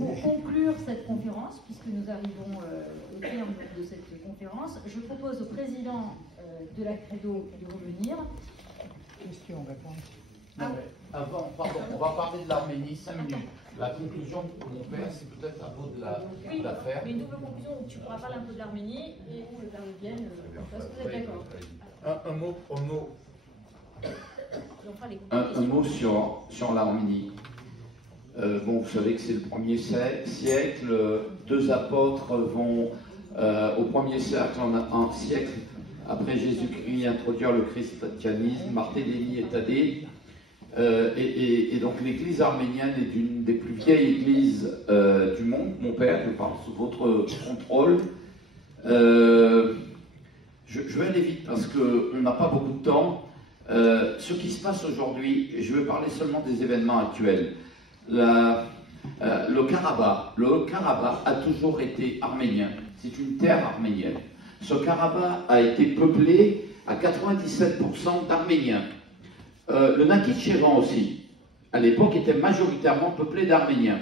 Pour conclure cette conférence, puisque nous arrivons au terme de cette conférence, je propose au président de la Credo de revenir. Question, réponse. Non, mais avant, pardon, on va parler de l'Arménie 5 minutes. La conclusion pour mon père, c'est peut-être à vous de la faire. Mais une double conclusion où tu pourras parler un peu de l'Arménie et où le père Le Guen, est-ce que vous êtes d'accord? Un mot sur l'Arménie. Bon, vous savez que c'est le 1er siècle. Deux apôtres vont au 1er siècle, un siècle après Jésus-Christ, introduire le christianisme, Barthélemy et Thaddée. Et donc l'église arménienne est une des plus vieilles églises du monde. Mon père, je parle sous votre contrôle. Je vais aller vite parce qu'on n'a pas beaucoup de temps. Ce qui se passe aujourd'hui, je vais parler seulement des événements actuels. Le Karabakh a toujours été arménien. C'est une terre arménienne. Ce Karabakh a été peuplé à 97% d'Arméniens. Le Nakhitchevan aussi, à l'époque, était majoritairement peuplé d'Arméniens.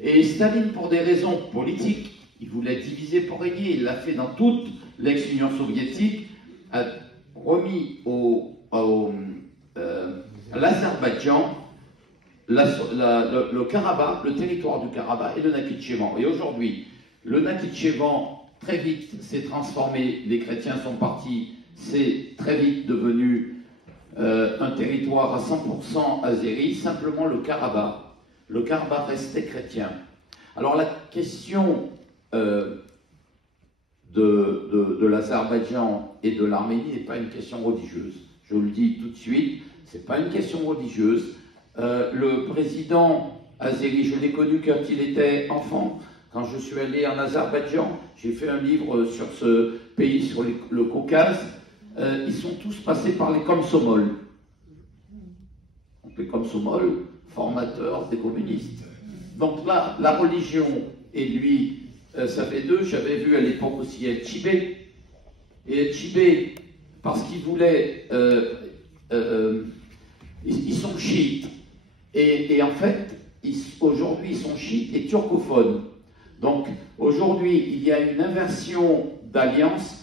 Et Staline, pour des raisons politiques, il voulait diviser pour régner, il l'a fait dans toute l'ex-Union soviétique, a remis à l'Azerbaïdjan le Karabakh, le territoire du Karabakh et le Nakhitchevan. Et aujourd'hui, le Nakhitchevan, très vite, s'est transformé, les chrétiens sont partis, c'est très vite devenu un territoire à 100% azéri, simplement le Karabakh restait chrétien. Alors la question de l'Azerbaïdjan et de l'Arménie n'est pas une question religieuse. Je vous le dis tout de suite, c'est pas une question religieuse. Le président azéri, je l'ai connu quand il était enfant. Quand je suis allé en Azerbaïdjan, j'ai fait un livre sur ce pays, sur le Caucase. Ils sont tous passés par les Komsomol. Les Komsomol, formateurs des communistes. Donc là, la religion et lui, ça fait deux. J'avais vu à l'époque aussi Etchibé. Et Etchibé, parce qu'ils voulaient... ils sont chiites. Et en fait, aujourd'hui, ils sont chiites et turcophones. Donc, aujourd'hui, il y a une inversion d'alliance.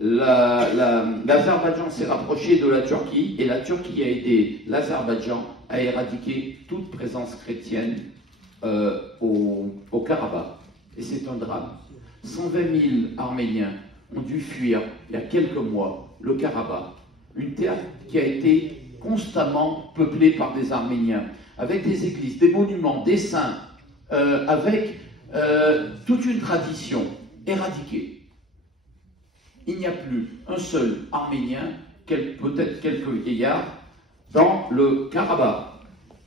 L'Azerbaïdjan s'est rapproché de la Turquie et la Turquie a aidé l'Azerbaïdjan à éradiquer toute présence chrétienne au Karabakh. Et c'est un drame. 120 000 Arméniens ont dû fuir il y a quelques mois le Karabakh, une terre qui a été constamment peuplée par des Arméniens, avec des églises, des monuments, des saints, avec toute une tradition éradiquée. Il n'y a plus un seul Arménien, peut-être quelques vieillards, dans le Karabakh.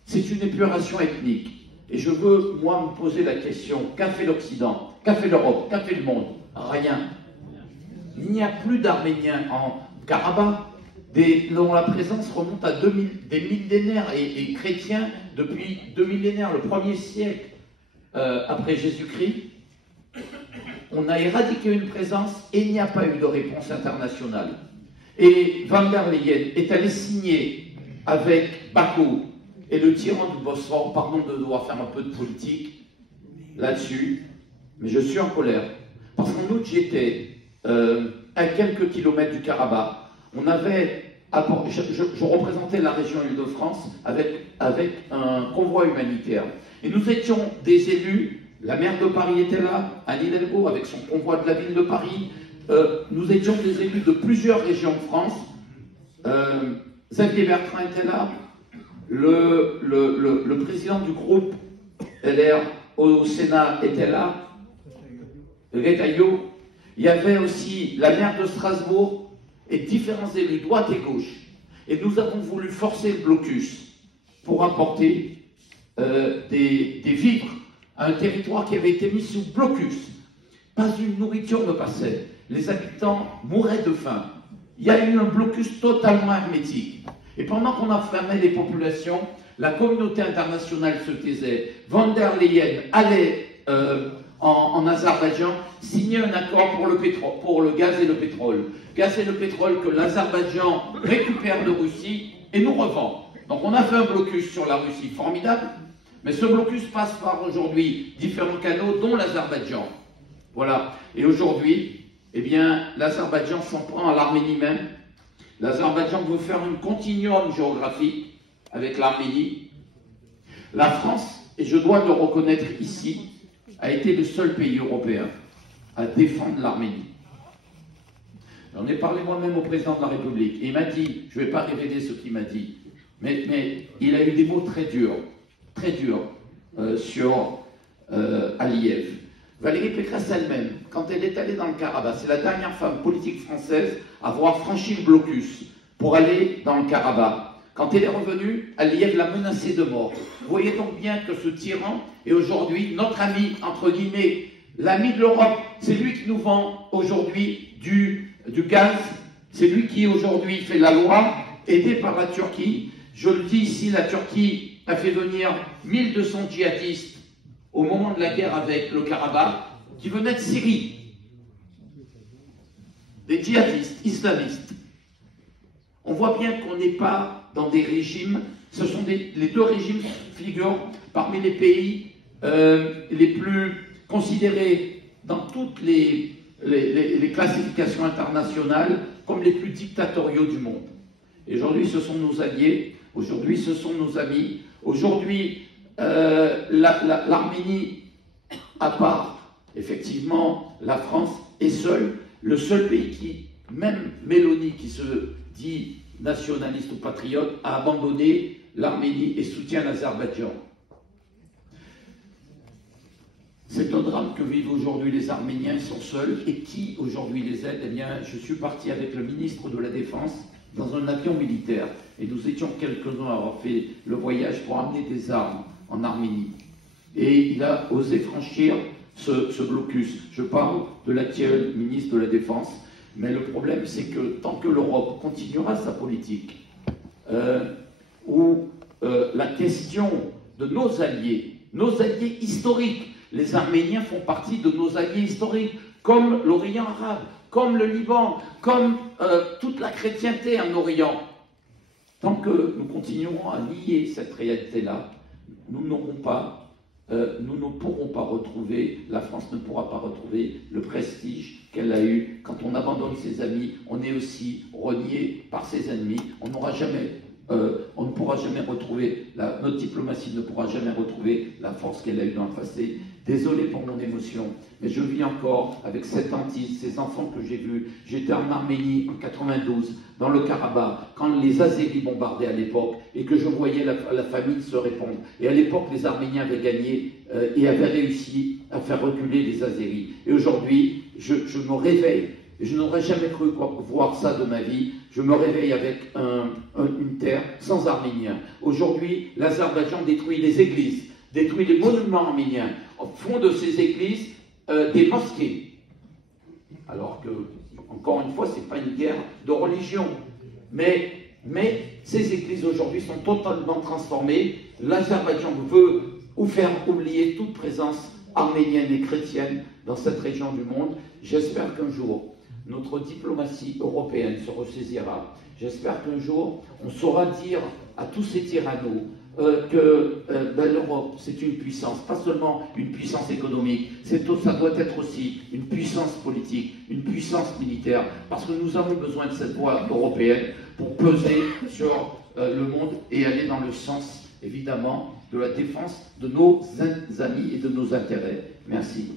C'est une épuration ethnique. Et je veux, moi, me poser la question, qu'a fait l'Occident? Qu'a fait l'Europe? Qu'a fait le monde? Rien. Il n'y a plus d'Arméniens en Karabakh, dont la présence remonte à des millénaires et chrétiens depuis 2 millénaires, le 1er siècle après Jésus-Christ. On a éradiqué une présence et il n'y a pas eu de réponse internationale. Et Van der Leyen est allé signer avec Bakou et le tyran du Bosphore, pardon de devoir faire un peu de politique là-dessus, mais je suis en colère. Parce qu'en août, j'étais à quelques kilomètres du Karabakh. On avait, je représentais la région Île-de-France avec un convoi humanitaire. Et nous étions des élus. La maire de Paris était là, Anne Hidalgo, avec son convoi de la ville de Paris. Nous étions des élus de plusieurs régions de France. Xavier Bertrand était là. Le président du groupe LR au Sénat était là. Retailleau. Il y avait aussi la maire de Strasbourg et différents élus, droite et gauche. Et nous avons voulu forcer le blocus pour apporter des vivres à un territoire qui avait été mis sous blocus. Pas une nourriture ne passait. Les habitants mouraient de faim. Il y a eu un blocus totalement hermétique. Et pendant qu'on enfermait les populations, la communauté internationale se taisait. Van der Leyen allait en Azerbaïdjan signer un accord pour le gaz et le pétrole. Gaz et le pétrole que l'Azerbaïdjan récupère de Russie et nous revend. Donc on a fait un blocus sur la Russie formidable. Mais ce blocus passe par aujourd'hui différents canaux, dont l'Azerbaïdjan. Voilà. Et aujourd'hui, eh bien, l'Azerbaïdjan s'en prend à l'Arménie même. L'Azerbaïdjan veut faire un continuum géographique avec l'Arménie. La France, et je dois le reconnaître ici, a été le seul pays européen à défendre l'Arménie. J'en ai parlé moi-même au président de la République. Et il m'a dit, je ne vais pas révéler ce qu'il m'a dit, mais il a eu des mots très durs sur Aliyev. Valérie Pécresse elle-même, quand elle est allée dans le Karabakh, c'est la dernière femme politique française à avoir franchi le blocus pour aller dans le Karabakh. Quand elle est revenue, Aliyev l'a menacée de mort. Vous voyez donc bien que ce tyran est aujourd'hui notre ami, entre guillemets, l'ami de l'Europe. C'est lui qui nous vend aujourd'hui du gaz. C'est lui qui aujourd'hui fait la loi, aidé par la Turquie. Je le dis ici, la Turquie a fait venir 1200 djihadistes au moment de la guerre avec le Karabakh, qui venaient de Syrie. Des djihadistes islamistes. On voit bien qu'on n'est pas dans des régimes, ce sont les deux régimes figurent parmi les pays les plus considérés dans toutes les classifications internationales comme les plus dictatoriaux du monde. Et aujourd'hui, ce sont nos alliés, aujourd'hui, ce sont nos amis. Aujourd'hui, l'Arménie, à part, effectivement, la France, est le seul pays qui, même Mélanie, qui se dit nationaliste ou patriote, a abandonné l'Arménie et soutient l'Azerbaïdjan. C'est un drame que vivent aujourd'hui les Arméniens, ils sont seuls. Et qui aujourd'hui les aide? Eh bien, je suis parti avec le ministre de la Défense dans un avion militaire. Et nous étions quelques-uns à avoir fait le voyage pour amener des armes en Arménie. Et il a osé franchir ce blocus. Je parle de l'actuel ministre de la Défense. Mais le problème, c'est que tant que l'Europe continuera sa politique, où la question de nos alliés historiques, les Arméniens font partie de nos alliés historiques, comme l'Orient arabe, comme le Liban, comme toute la chrétienté en Orient. Tant que nous continuerons à nier cette réalité-là, nous ne pourrons pas retrouver, la France ne pourra pas retrouver le prestige qu'elle a eu. Quand on abandonne ses amis, on est aussi renié par ses ennemis. On ne pourra jamais retrouver, notre diplomatie ne pourra jamais retrouver la force qu'elle a eue dans le passé. Désolé pour mon émotion, mais je vis encore avec cette hantise, ces enfants que j'ai vus. J'étais en Arménie en 92, dans le Karabakh, quand les Azéris bombardaient à l'époque, et que je voyais la famine se répandre. Et à l'époque, les Arméniens avaient gagné et avaient réussi à faire reculer les Azéris. Et aujourd'hui, je me réveille, et je n'aurais jamais cru voir ça de ma vie. Je me réveille avec une terre sans Arméniens. Aujourd'hui, l'Azerbaïdjan détruit les églises, détruit les monuments arméniens, font de ces églises des mosquées. Alors que, encore une fois, ce n'est pas une guerre de religion. Mais ces églises aujourd'hui sont totalement transformées. L'Azerbaïdjan veut faire oublier toute présence arménienne et chrétienne dans cette région du monde. J'espère qu'un jour, notre diplomatie européenne se ressaisira. J'espère qu'un jour, on saura dire à tous ces tyrannos que l'Europe, c'est une puissance, pas seulement une puissance économique, ça doit être aussi une puissance politique, une puissance militaire, parce que nous avons besoin de cette voie européenne pour peser sur le monde et aller dans le sens, évidemment, de la défense de nos amis et de nos intérêts. Merci.